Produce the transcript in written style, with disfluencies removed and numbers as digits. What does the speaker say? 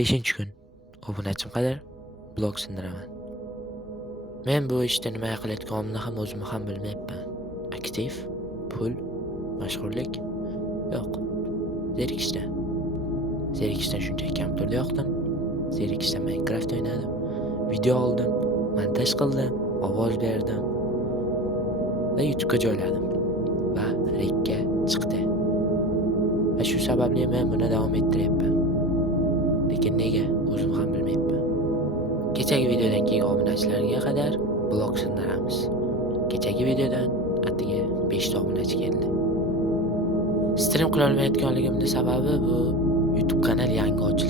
65-kun. Obunachim qadar blog sindiraman. Men bu ishda nima qilayotganimni ham o'zim ham bilmayapman. Aktiv, pul, mashhurlik yo'q. Zerikishdan. Zerikishdan shunchaki kompyuterda yoqdim. Zerikishdan Minecraft o'ynadim. Video oldim, montaj qildim, ovoz berdim va YouTube'ga joyladim va rekka chiqdi. Va shu sababli men buni davom ettiryapman. Lekin nega o'zim ham bilmayapman. Kechagi videodan keyin obunachilarga qadar blog sindiramiz. Kechagi videodan atigi 5 ta obunachi keldi. Stream qila olmayotganligimning sababi bu YouTube kanal yangi ochildi.